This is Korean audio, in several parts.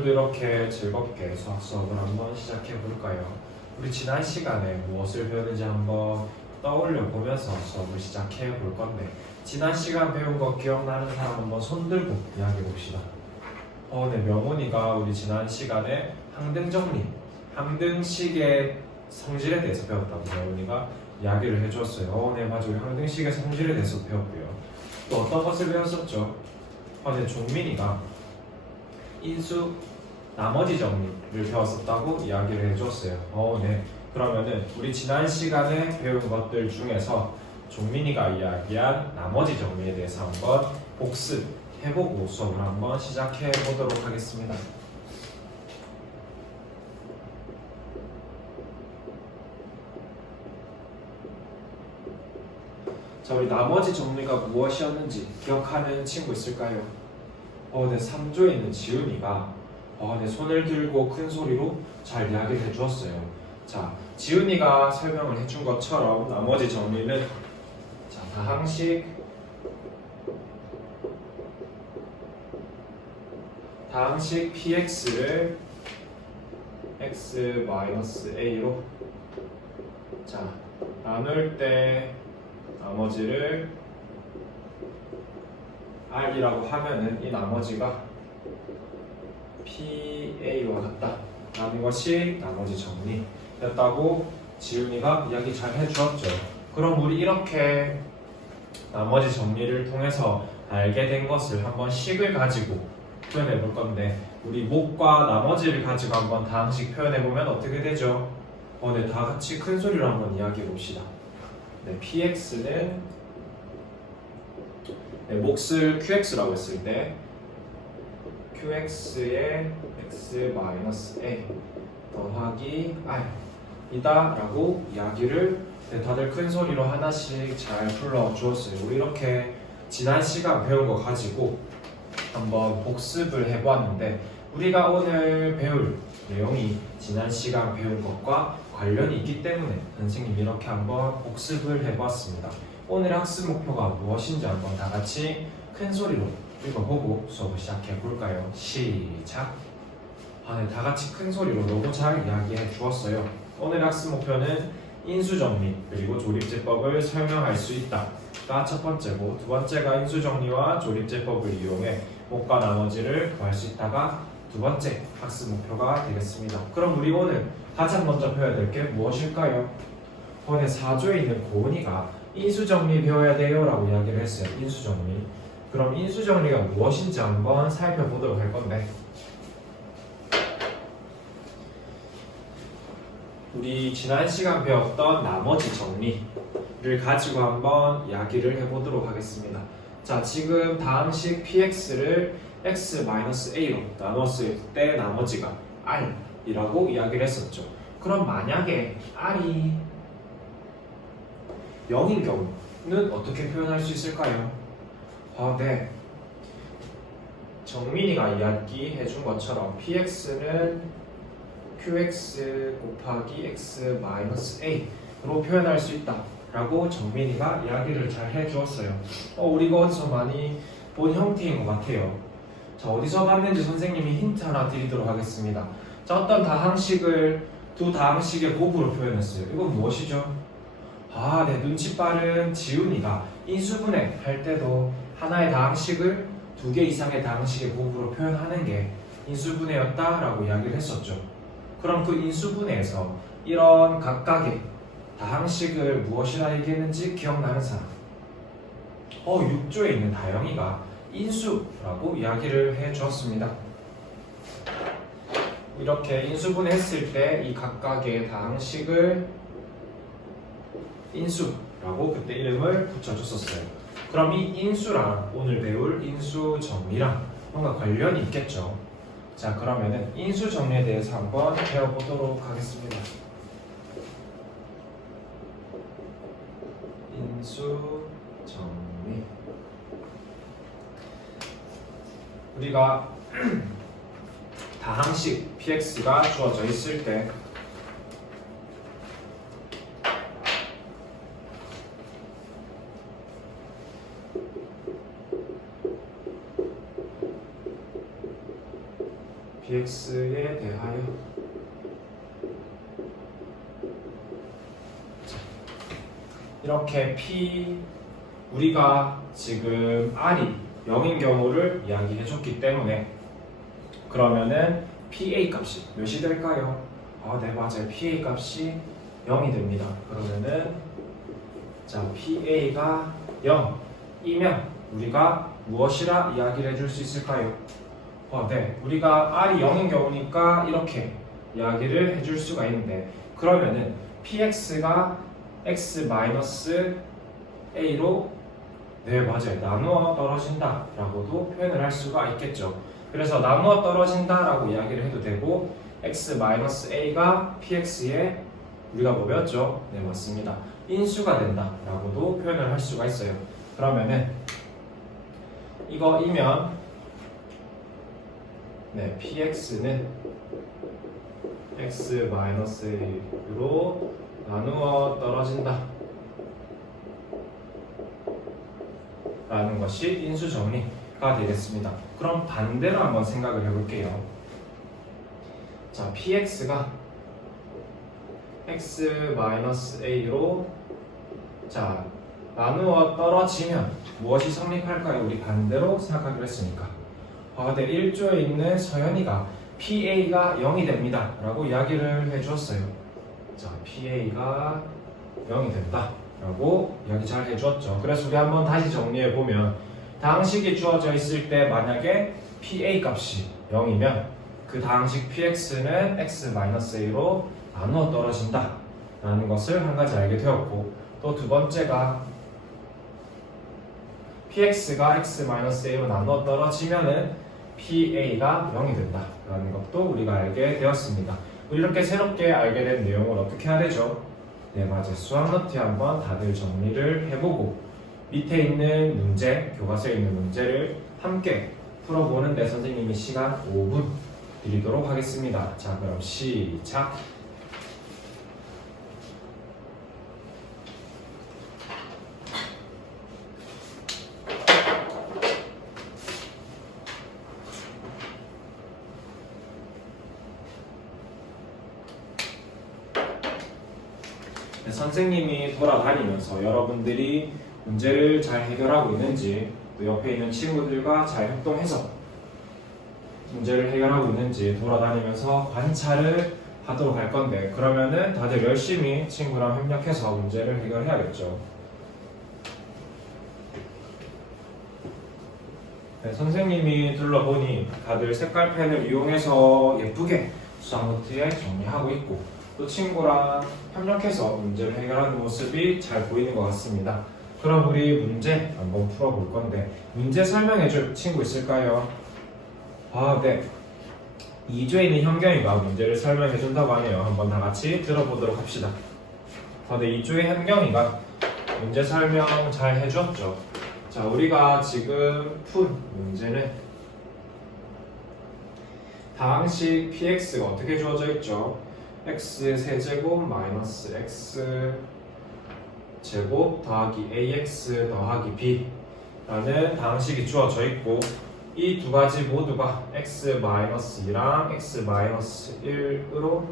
오늘도 이렇게 즐겁게 수학 수업을 한번 시작해 볼까요? 우리 지난 시간에 무엇을 배웠는지 한번 떠올려 보면서 수업을 시작해 볼 건데, 지난 시간 배운 거 기억나는 사람 한번 손 들고 이야기해 봅시다. 네, 명훈이가 우리 지난 시간에 항등정리, 항등식의 성질에 대해서 배웠다고 명훈이가 이야기를 해줬어요. 네, 맞아요. 항등식의 성질에 대해서 배웠고요. 또 어떤 것을 배웠었죠? 네, 종민이가 인수 나머지 정리를 배웠었다고 이야기를 해줬어요. 네. 그러면은 우리 지난 시간에 배운 것들 중에서 종민이가 이야기한 나머지 정리에 대해서 한번 복습해보고 수업을 한번 시작해 보도록 하겠습니다. 자, 우리 나머지 정리가 무엇이었는지 기억하는 친구 있을까요? 네, 3조에 있는 지훈이가 네, 손을 들고 큰 소리로 잘 이야기를 해주었어요. 자, 지훈이가 설명을 해준 것처럼 나머지 정리는 자, 다항식 px를 x-a로 자, 나눌 때 나머지를 r이라고 하면은 이 나머지가 PA와 같다라는 것이 나머지 정리였다고 지훈이가 이야기 잘 해주었죠. 그럼 우리 이렇게 나머지 정리를 통해서 알게 된 것을 한번 식을 가지고 표현해 볼 건데, 우리 목과 나머지를 가지고 한번 다항식 표현해 보면 어떻게 되죠? 네, 다 같이 큰 소리로 한번 이야기해 봅시다. 네, PX는 네, 몫을 QX라고 했을 때 QX의 X-A 더하기 R 이다 라고 이야기를 다들 큰 소리로 하나씩 잘 불러주었어요. 우리 이렇게 지난 시간 배운 거 가지고 한번 복습을 해보았는데, 우리가 오늘 배울 내용이 지난 시간 배운 것과 관련이 있기 때문에 선생님이 이렇게 한번 복습을 해보았습니다. 오늘의 학습 목표가 무엇인지 한번 다 같이 큰 소리로 읽어보고 수업을 시작해 볼까요? 시작! 네, 다 같이 큰 소리로 너무 잘 이야기해 주었어요. 오늘의 학습 목표는 인수정리 그리고 조립제법을 설명할 수 있다가 첫 번째고, 두 번째가 인수정리와 조립제법을 이용해 목과 나머지를 구할 수 있다가 두 번째 학습 목표가 되겠습니다. 그럼 우리 오늘 가장 먼저 배워야 될 게 무엇일까요? 네, 4조에 있는 고은이가 인수정리 배워야 돼요 라고 이야기를 했어요. 인수정리. 그럼 인수정리가 무엇인지 한번 살펴보도록 할 건데, 우리 지난 시간 배웠던 나머지 정리를 가지고 한번 이야기를 해보도록 하겠습니다. 자, 지금 다항식 px를 x-a로 나눴을 때 나머지가 r이라고 이야기를 했었죠. 그럼 만약에 r이 0인 경우는 어떻게 표현할 수 있을까요? 네. 정민이가 이야기해 준 것처럼 px는 qx 곱하기 x-a로 표현할 수 있다 라고 정민이가 이야기를 잘 해주었어요. 우리가 어디서 많이 본 형태인 것 같아요. 자, 어디서 봤는지 선생님이 힌트 하나 드리도록 하겠습니다. 자, 어떤 다항식을 두 다항식의 곱으로 표현했어요. 이건 무엇이죠? 네, 눈치 빠른 지훈이가 인수분해 할 때도 하나의 다항식을 두 개 이상의 다항식의 곱으로 표현하는 게 인수분해였다라고 이야기를 했었죠. 그럼 그 인수분해에서 이런 각각의 다항식을 무엇이라 얘기했는지 기억나는 사람? 6조에 있는 다영이가 인수라고 이야기를 해주었습니다. 이렇게 인수분해했을 때 이 각각의 다항식을 인수라고 그때 이름을 붙여줬었어요. 그럼 이 인수랑 오늘 배울 인수정리랑 뭔가 관련이 있겠죠. 자, 그러면은 인수정리에 대해서 한번 배워보도록 하겠습니다. 인수정리. 우리가 다항식 px가 주어져 있을 때 px에 대하여 이렇게 우리가 지금 r이 0인 경우를 이야기해줬기 때문에 그러면은 PA 값이 몇이 될까요? 네, 맞아요. PA 값이 0이 됩니다. 그러면은 자, PA가 0이면 우리가 무엇이라 이야기를 해줄 수 있을까요? 네, 우리가 R이 0인 경우니까 이렇게 이야기를 해줄 수가 있는데 그러면은 PX가 X-A로 네, 맞아요. 나누어 떨어진다 라고도 표현을 할 수가 있겠죠. 그래서 나누어 떨어진다 라고 이야기를 해도 되고 X-A가 PX에 우리가 뭐 배웠죠? 네, 맞습니다. 인수가 된다 라고도 표현을 할 수가 있어요. 그러면은 이거이면 네, PX는 X-A로 나누어 떨어진다 라는 것이 인수 정리가 되겠습니다. 그럼 반대로 한번 생각을 해볼게요. 자, PX가 X-A로 자, 나누어 떨어지면 무엇이 성립할까요? 우리 반대로 생각하기로 했으니까. 네, 1조에 있는 서연이가 PA가 0이 됩니다 라고 이야기를 해주었어요. 자, PA가 0이 된다 라고 이야기 잘 해주었죠. 그래서 우리 한번 다시 정리해보면 다항식이 주어져 있을 때 만약에 PA 값이 0이면 그 다항식 PX는 X-A로 나누어 떨어진다 라는 것을 한 가지 알게 되었고 또 두 번째가 PX가 X-A로 나누어 떨어지면은 PA가 0이 된다 라는 것도 우리가 알게 되었습니다. 이렇게 새롭게 알게 된 내용을 어떻게 해야 되죠? 네, 맞아요. 수학노트에 한번 다들 정리를 해보고 밑에 있는 문제, 교과서에 있는 문제를 함께 풀어보는데 선생님이 시간 5분 드리도록 하겠습니다. 자, 그럼 시작! 선생님이 돌아다니면서 여러분들이 문제를 잘 해결하고 있는지 또 옆에 있는 친구들과 잘 협동해서 문제를 해결하고 있는지 돌아다니면서 관찰을 하도록 할 건데 그러면은 다들 열심히 친구랑 협력해서 문제를 해결해야겠죠. 네, 선생님이 둘러보니 다들 색깔펜을 이용해서 예쁘게 수학노트에 정리하고 있고 또 친구랑 협력해서 문제를 해결하는 모습이 잘 보이는 것 같습니다. 그럼 우리 문제 한번 풀어볼 건데 문제 설명해줄 친구 있을까요? 네. 2조에 있는 현경이가 문제를 설명해준다고 하네요. 한번 다 같이 들어보도록 합시다. 네, 2조의 현경이가 문제 설명 잘 해주었죠. 자, 우리가 지금 푼 문제는 다항식 px가 어떻게 주어져 있죠? x 세제곱 마이너스 x 제곱 더하기 ax 더하기 b 라는 다항식이 주어져 있고 이 두 가지 모두가 x-2랑 x-1으로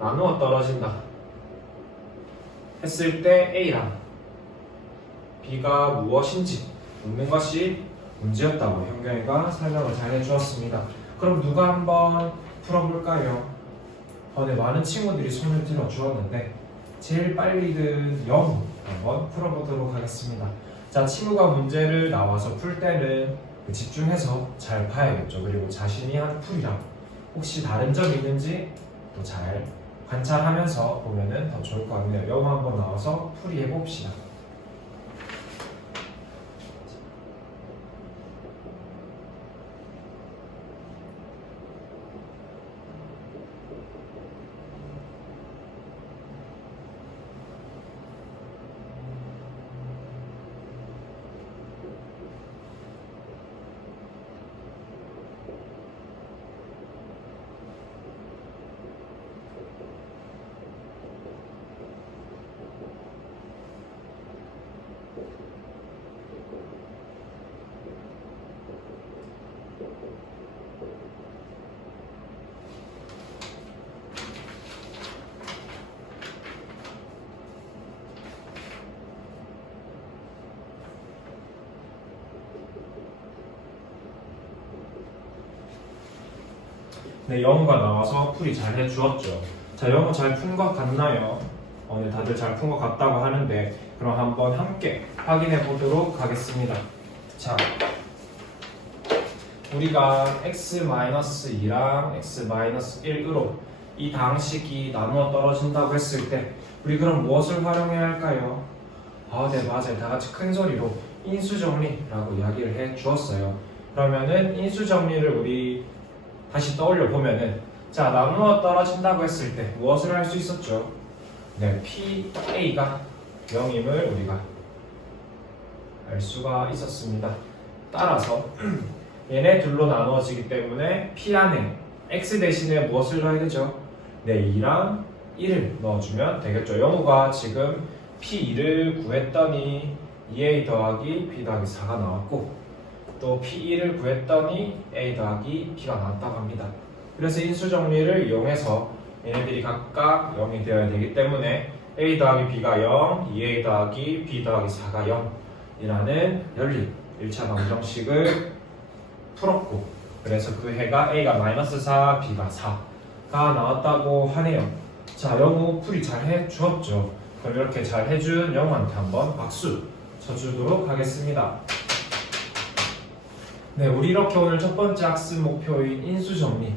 나누어 떨어진다 했을 때 a랑 b가 무엇인지 묻는 것이 문제였다고 현경이가 설명을 잘 해주었습니다. 그럼 누가 한번 풀어볼까요? 네, 많은 친구들이 손을 들어 주었는데 제일 빨리 든 영우 한번 풀어보도록 하겠습니다. 자, 친구가 문제를 나와서 풀 때는 집중해서 잘 봐야겠죠. 그리고 자신이 한 풀이랑 혹시 다른 점이 있는지 또 잘 관찰하면서 보면은 더 좋을 것 같네요. 영우 한번 나와서 풀이 해봅시다. 네, 영어가 나와서 풀이 잘 해주었죠. 자, 영어 잘 푼 것 같나요? 네, 다들 잘 푼 것 같다고 하는데 그럼 한번 함께 확인해 보도록 하겠습니다. 자, 우리가 x-2랑 x-1으로 이 다항식이 나누어 떨어진다고 했을 때 우리 그럼 무엇을 활용해야 할까요? 네, 맞아요. 다 같이 큰 소리로 인수정리라고 이야기를 해 주었어요. 그러면은 인수정리를 우리 다시 떠올려 보면은, 자, 나누어 떨어진다고 했을 때 무엇을 할 수 있었죠? 네, PA가 0임을 우리가 알 수가 있었습니다. 따라서 얘네 둘로 나누어지기 때문에 P 안에 X 대신에 무엇을 넣어야 되죠? 네, 2랑 1을 넣어주면 되겠죠. 영우가 지금 P2를 구했더니 2A 더하기 B 더하기 4가 나왔고, 또 P1을 구했더니 A 더하기 B가 나왔다고 합니다. 그래서 인수정리를 이용해서 얘네들이 각각 0이 되어야 되기 때문에 A 더하기 B가 0, 2A 더하기 B 더하기 4가 0 이라는 열린 1차 방정식을 풀었고, 그래서 그 해가 A가 -4, B가 4가 나왔다고 하네요. 자, 영우 풀이 잘 해주었죠. 그럼 이렇게 잘 해준 영우한테 한번 박수 쳐주도록 하겠습니다. 네, 우리 이렇게 오늘 첫 번째 학습 목표인 인수정리에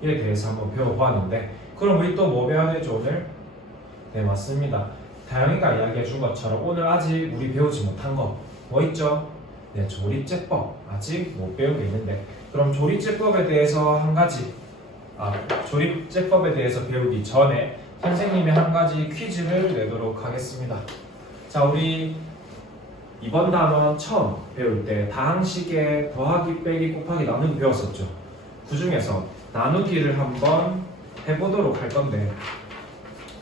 대해서 한번 배워보았는데, 그럼 우리 또 뭐 배워야 되죠 오늘? 네, 맞습니다. 다영이가 이야기해 준 것처럼 오늘 아직 우리 배우지 못한 거 뭐 있죠? 네, 조립제법 아직 못 배우고 있는데, 그럼 조립제법에 대해서 조립제법에 대해서 배우기 전에 선생님이 한 가지 퀴즈를 내도록 하겠습니다. 자, 우리 이번 단원 처음 배울 때 다항식에 더하기, 빼기, 곱하기, 나누기 배웠었죠. 그 중에서 나누기를 한번 해보도록 할 건데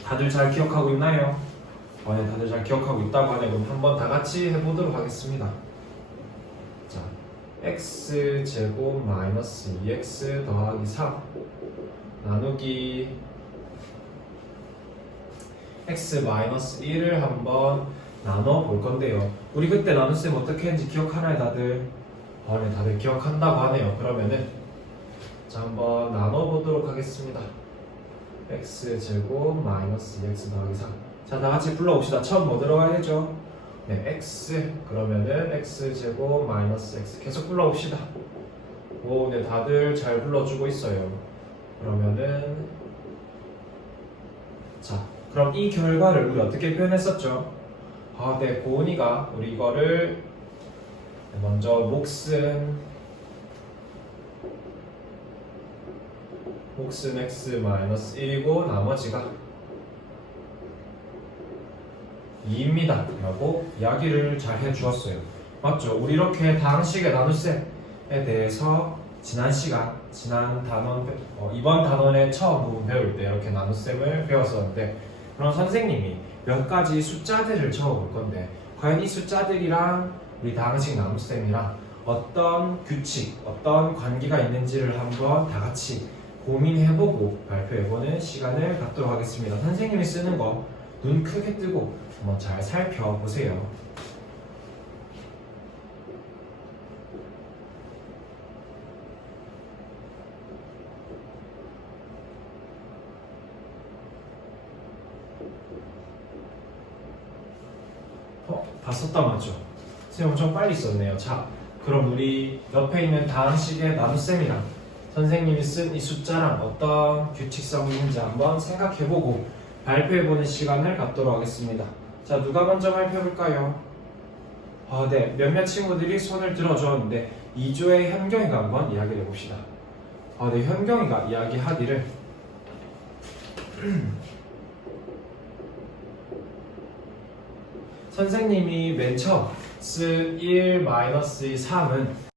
다들 잘 기억하고 있나요? 네, 다들 잘 기억하고 있다고 하네요. 그럼 한번 다 같이 해보도록 하겠습니다. 자, x제곱 마이너스 2x 더하기 3 나누기 x-1을 한번 나눠 볼 건데요. 우리 그때 나눗셈 어떻게 했는지 기억하나요, 다들? 네, 다들 기억한다고 하네요. 그러면은 자, 한번 나눠 보도록 하겠습니다. x제곱 마이너스 2x 더하기 3. 자, 다 같이 불러봅시다. 처음 뭐 들어가야 되죠? 네, x. 그러면은 x제곱 마이너스 x 계속 불러봅시다. 오, 네, 다들 잘 불러주고 있어요. 그러면은 자, 그럼 이 결과를 우리 어떻게 표현했었죠? 네, 고은이가 우리 이거를 먼저 몫은 x-1이고 나머지가 2입니다 라고 이야기를 잘 해주었어요. 맞죠? 우리 이렇게 다항식의 나눗셈에 대해서 지난 단원, 이번 단원의 처음 부분 배울 때 이렇게 나눗셈을 배웠었는데, 그럼 선생님이 몇 가지 숫자들을 적어볼 건데 과연 이 숫자들이랑 우리 다항식 나눗셈이랑 어떤 규칙, 어떤 관계가 있는지를 한번 다 같이 고민해보고 발표해보는 시간을 갖도록 하겠습니다. 선생님이 쓰는 거 눈 크게 뜨고 한번 잘 살펴보세요. 다 썼다 맞죠? 선생님 엄청 빨리 썼네요. 자, 그럼 우리 옆에 있는 다항식의 나눗셈이랑 선생님이 쓴 이 숫자랑 어떤 규칙성이 있는지 한번 생각해보고 발표해보는 시간을 갖도록 하겠습니다. 자, 누가 먼저 발표해볼까요? 네, 몇몇 친구들이 손을 들어줬는데 2조의 현경이가 한번 이야기를 해봅시다. 네, 현경이가 이야기하기를 선생님이 맨 처음 쓴 1-3은